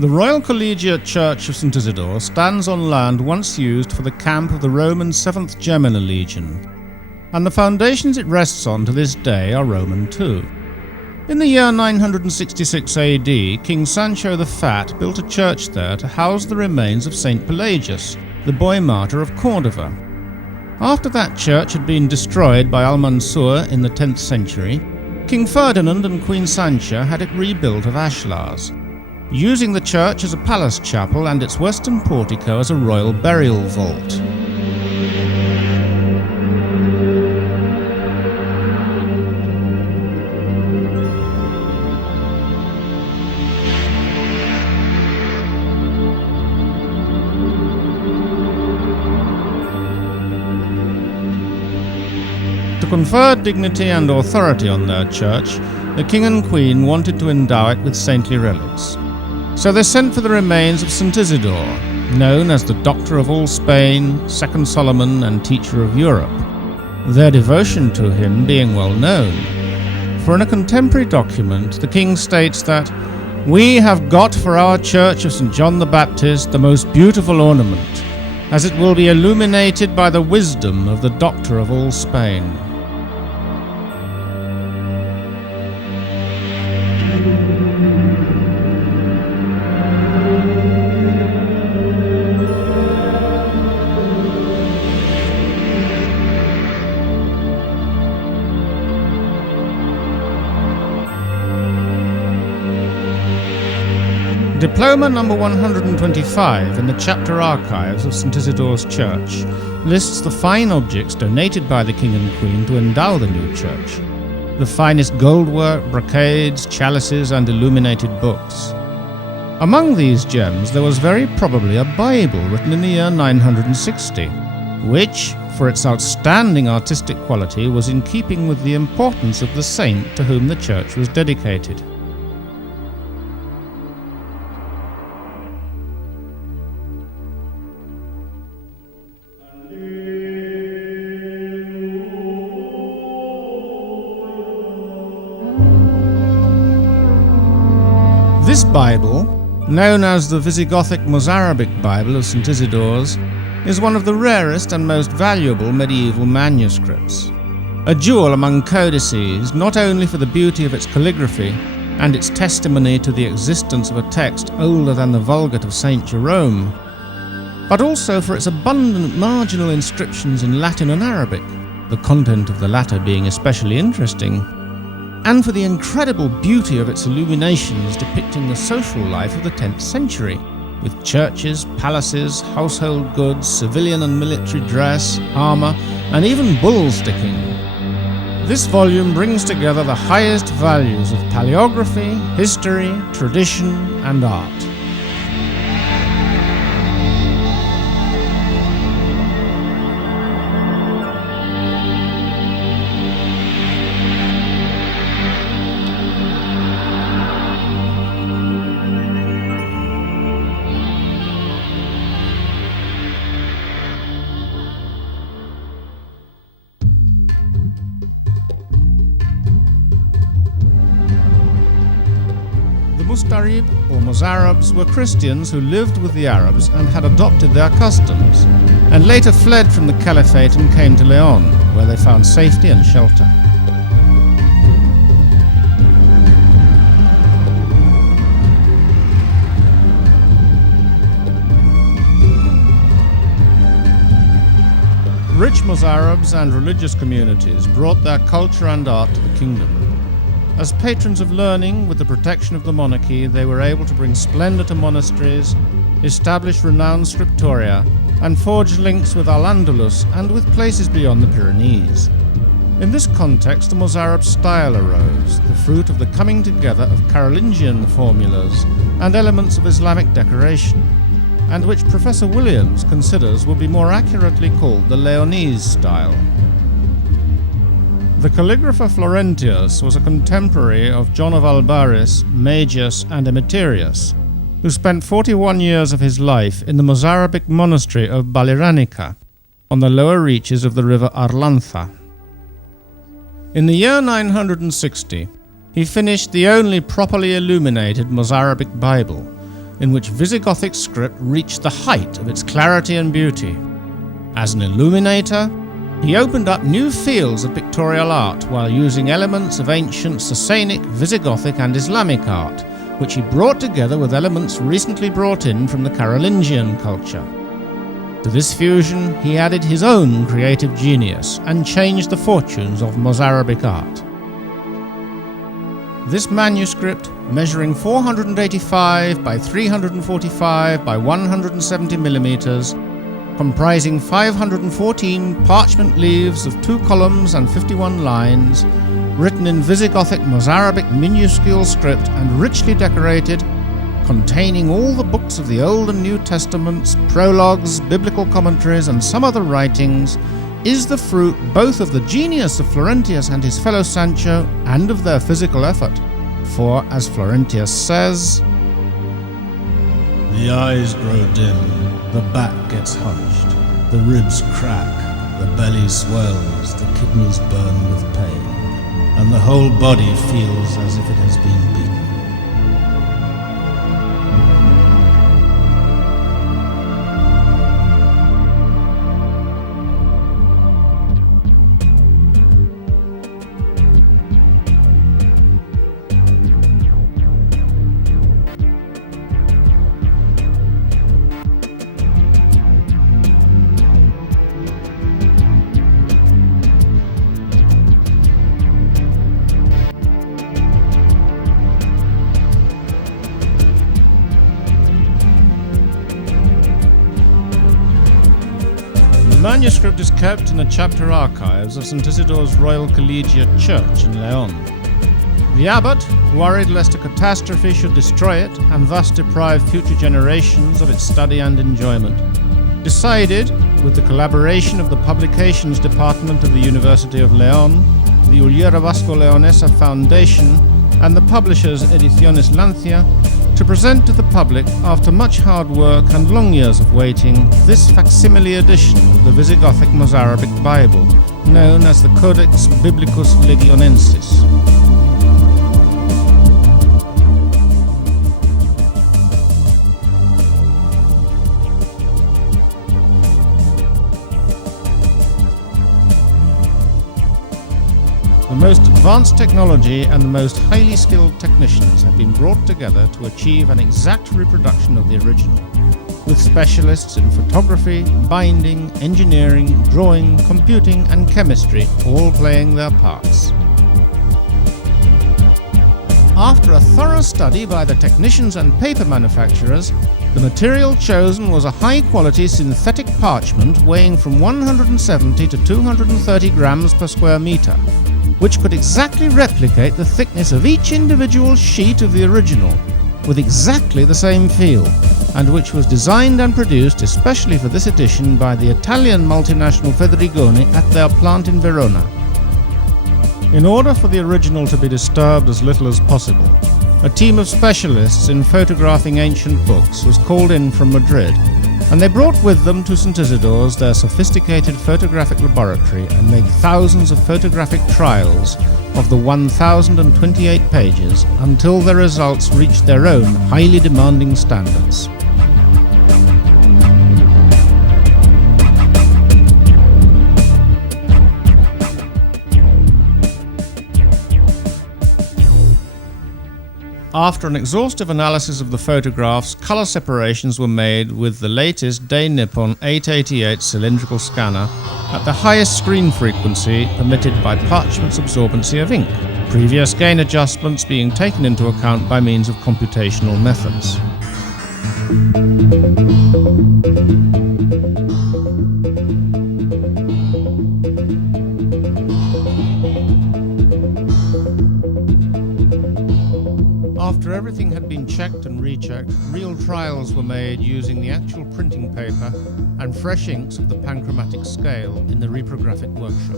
The Royal Collegiate Church of St Isidore stands on land once used for the camp of the Roman 7th Gemina Legion, and the foundations it rests on to this day are Roman too. In the year 966 AD, King Sancho the Fat built a church there to house the remains of Saint Pelagius, the boy martyr of Cordova. After that church had been destroyed by Al-Mansur in the 10th century, King Ferdinand and Queen Sancha had it rebuilt of ashlars, using the church as a palace chapel and its western portico as a royal burial vault. To confer dignity and authority on their church, the king and queen wanted to endow it with saintly relics. So they sent for the remains of St Isidore, known as the Doctor of all Spain, Second Solomon, and Teacher of Europe, their devotion to him being well known. For in a contemporary document, the king states that, "We have got for our church of St John the Baptist the most beautiful ornament, as it will be illuminated by the wisdom of the Doctor of all Spain." Diploma number 125 in the chapter archives of St Isidore's Church lists the fine objects donated by the King and Queen to endow the new church. The finest goldwork, brocades, chalices, and illuminated books. Among these gems there was very probably a Bible written in the year 960, which, for its outstanding artistic quality, was in keeping with the importance of the saint to whom the church was dedicated. This Bible, known as the Visigothic Mozarabic Bible of St Isidore's, is one of the rarest and most valuable medieval manuscripts. A jewel among codices, not only for the beauty of its calligraphy and its testimony to the existence of a text older than the Vulgate of St Jerome, but also for its abundant marginal inscriptions in Latin and Arabic, the content of the latter being especially interesting, and for the incredible beauty of its illuminations depicting the social life of the 10th century, with churches, palaces, household goods, civilian and military dress, armour, and even bull sticking. This volume brings together the highest values of paleography, history, tradition, and art. The Mustarib, or Mozarabs, were Christians who lived with the Arabs and had adopted their customs, and later fled from the Caliphate and came to Leon, where they found safety and shelter. Rich Mozarabs and religious communities brought their culture and art to the kingdom. As patrons of learning, with the protection of the monarchy, they were able to bring splendor to monasteries, establish renowned scriptoria, and forge links with Al-Andalus and with places beyond the Pyrenees. In this context, the Mozarab style arose, the fruit of the coming together of Carolingian formulas and elements of Islamic decoration, and which Professor Williams considers would be more accurately called the Leonese style. The calligrapher Florentius was a contemporary of John of Albaris, Magius, and Emeterius, who spent 41 years of his life in the Mozarabic monastery of Baliranica, on the lower reaches of the river Arlanza. In the year 960, he finished the only properly illuminated Mozarabic Bible, in which Visigothic script reached the height of its clarity and beauty. As an illuminator, he opened up new fields of pictorial art while using elements of ancient Sasanic, Visigothic and Islamic art, which he brought together with elements recently brought in from the Carolingian culture. To this fusion, he added his own creative genius and changed the fortunes of Mozarabic art. This manuscript, measuring 485 by 345 by 170 millimeters, comprising 514 parchment leaves of 2 columns and 51 lines, written in Visigothic Mozarabic minuscule script and richly decorated, containing all the books of the Old and New Testaments, prologues, biblical commentaries, and some other writings, is the fruit both of the genius of Florentius and his fellow Sancho and of their physical effort. For, as Florentius says, "The eyes grow dim, the back gets hunched, the ribs crack, the belly swells, the kidneys burn with pain, and the whole body feels as if it has been beaten." the manuscript is kept in the chapter archives of St. Isidore's Royal Collegiate Church in Leon. The abbot, worried lest a catastrophe should destroy it and thus deprive future generations of its study and enjoyment, decided, with the collaboration of the Publications Department of the University of Leon, the Uliera Vasco Leonesa Foundation, and the publishers Ediciones Lancia, to present to the public, after much hard work and long years of waiting, this facsimile edition of the Visigothic Mozarabic Bible, known as the Codex Biblicus Legionensis. The most advanced technology and the most highly skilled technicians have been brought together to achieve an exact reproduction of the original, with specialists in photography, binding, engineering, drawing, computing and chemistry all playing their parts. After a thorough study by the technicians and paper manufacturers, the material chosen was a high-quality synthetic parchment weighing from 170 to 230 grams per square meter, which could exactly replicate the thickness of each individual sheet of the original, with exactly the same feel, and which was designed and produced especially for this edition by the Italian multinational Federigoni at their plant in Verona. In order for the original to be disturbed as little as possible, a team of specialists in photographing ancient books was called in from Madrid, and they brought with them to St. Isidore's their sophisticated photographic laboratory and made thousands of photographic trials of the 1,028 pages until their results reached their own highly demanding standards. After an exhaustive analysis of the photographs, color separations were made with the latest Day-Nippon 888 cylindrical scanner at the highest screen frequency permitted by parchment's absorbency of ink, previous gain adjustments being taken into account by means of computational methods. After everything had been checked and rechecked, real trials were made using the actual printing paper and fresh inks of the panchromatic scale in the reprographic workshop.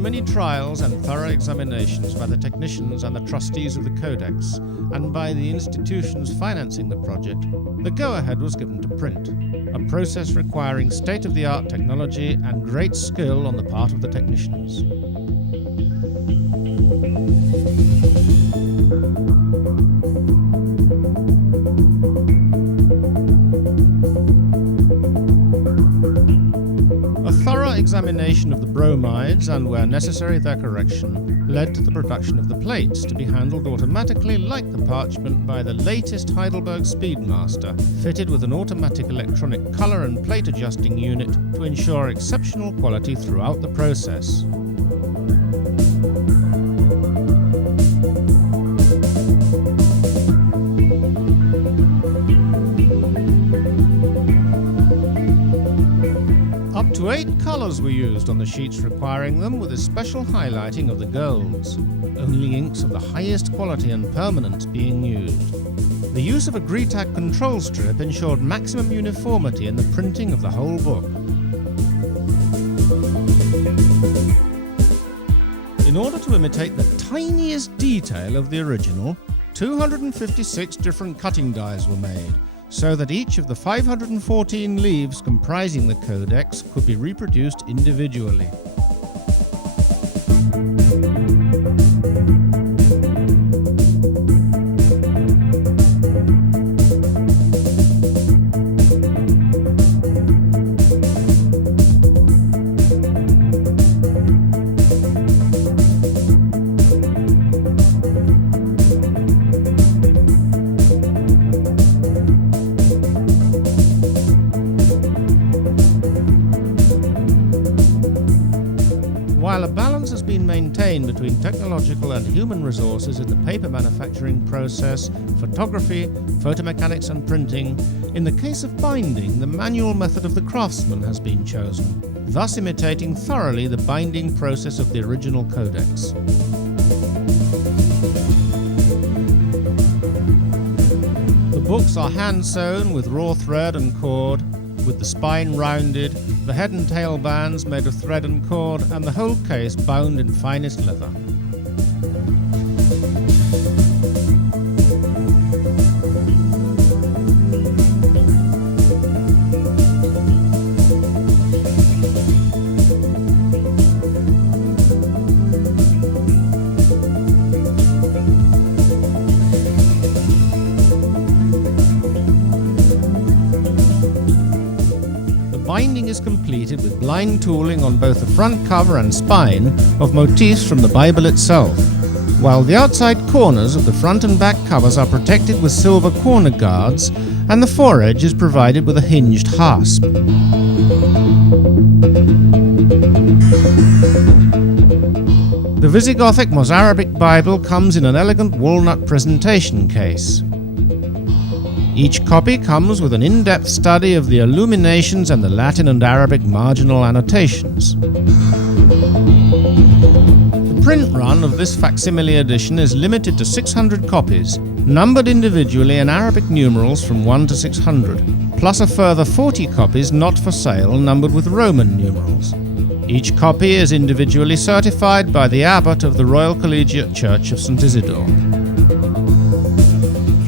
After many trials and thorough examinations by the technicians and the trustees of the Codex, and by the institutions financing the project, the go-ahead was given to print, a process requiring state-of-the-art technology and great skill on the part of the technicians. Examination of the bromides and, where necessary, their correction led to the production of the plates to be handled automatically like the parchment by the latest Heidelberg Speedmaster, fitted with an automatic electronic colour and plate adjusting unit to ensure exceptional quality throughout the process. Up to 8 colours were used on the sheets requiring them, with a special highlighting of the golds, only inks of the highest quality and permanence being used. The use of a Gretac control strip ensured maximum uniformity in the printing of the whole book. In order to imitate the tiniest detail of the original, 256 different cutting dies were made, so that each of the 514 leaves comprising the Codex could be reproduced individually. While a balance has been maintained between technological and human resources in the paper manufacturing process, photography, photomechanics and printing, in the case of binding, the manual method of the craftsman has been chosen, thus imitating thoroughly the binding process of the original Codex. The books are hand-sewn with raw thread and cord, with the spine rounded, the head and tail bands made of thread and cord, and the whole case bound in finest leather. Binding is completed with blind tooling on both the front cover and spine of motifs from the Bible itself, while the outside corners of the front and back covers are protected with silver corner guards, and the foredge is provided with a hinged hasp. The Visigothic Mozarabic Bible comes in an elegant walnut presentation case. Each copy comes with an in-depth study of the illuminations and the Latin and Arabic marginal annotations. The print run of this facsimile edition is limited to 600 copies, numbered individually in Arabic numerals from 1 to 600, plus a further 40 copies not for sale numbered with Roman numerals. Each copy is individually certified by the abbot of the Royal Collegiate Church of St. Isidore.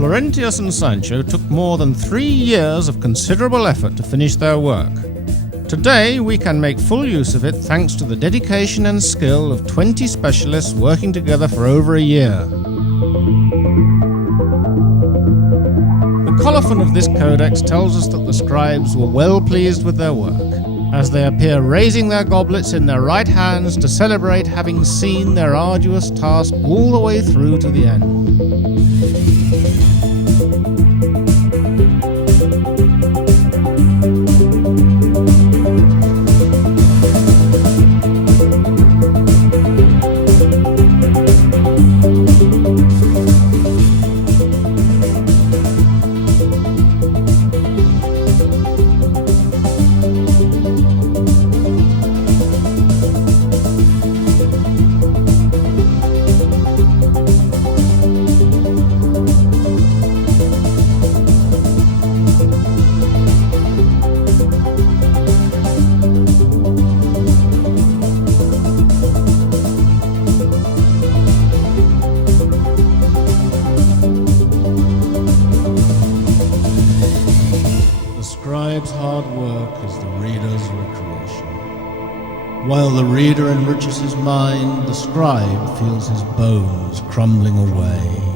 Florentius and Sancho took more than 3 years of considerable effort to finish their work. Today, we can make full use of it thanks to the dedication and skill of 20 specialists working together for over a year. The colophon of this codex tells us that the scribes were well pleased with their work, as they appear raising their goblets in their right hands to celebrate having seen their arduous task all the way through to the end. scribe's hard work is the reader's recreation. While the reader enriches his mind, the scribe feels his bones crumbling away.